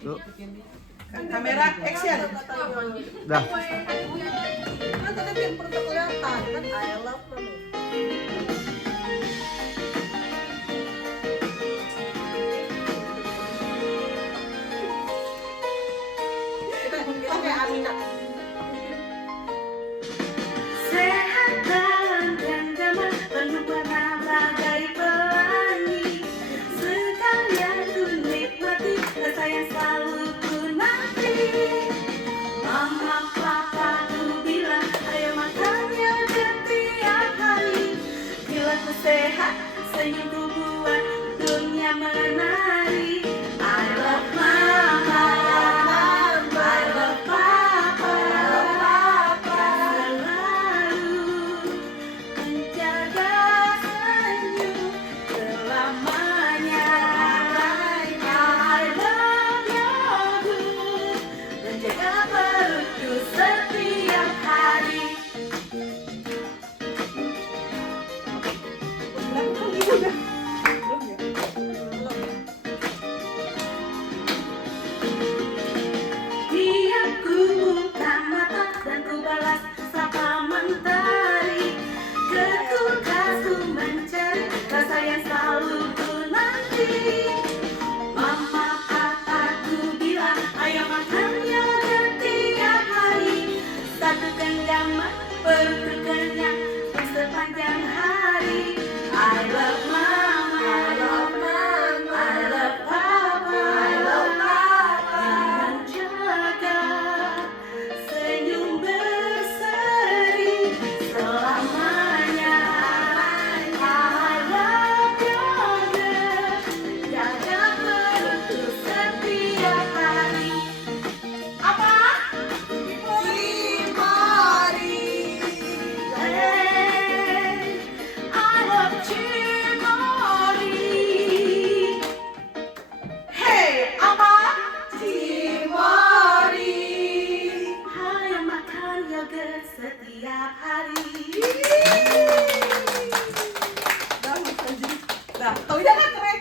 Yuk. Kamera action. Dah. Kan tadi yang pertama kelihatan kan I love mami. Kita kayak Amina. Sehat dalam genggaman penuh warna bagai pelangi. Sekalian ku nikmati rasa yang selalu ku nanti. Mama papa ku bilang ayo makannya setiap hari. Bila ku sehat senyum ku buat dunia menari. I love mama, I love papa, selalu menjaga senyum selamanya. I love you, menjaga perutku setiap hari. Tiap ku buka mata dan ku balas sapa mentari. Ke kulkasku mencari rasa yang selalu ku nanti. Mama papaku bilang ayo makannya setiap hari. Satu genggaman perutku kenyang untuk sepanjang hari. I love mama, I love mama, I love papa, I love papa. Menjaga senyum berseri selamanya. I love you, jaga perutku setiap hari. Apa? Cimori. Hey, I love Cimory. Hey, apa? Cimori. Ayo makan yogurt setiap hari. Dah, taunya kan mereka.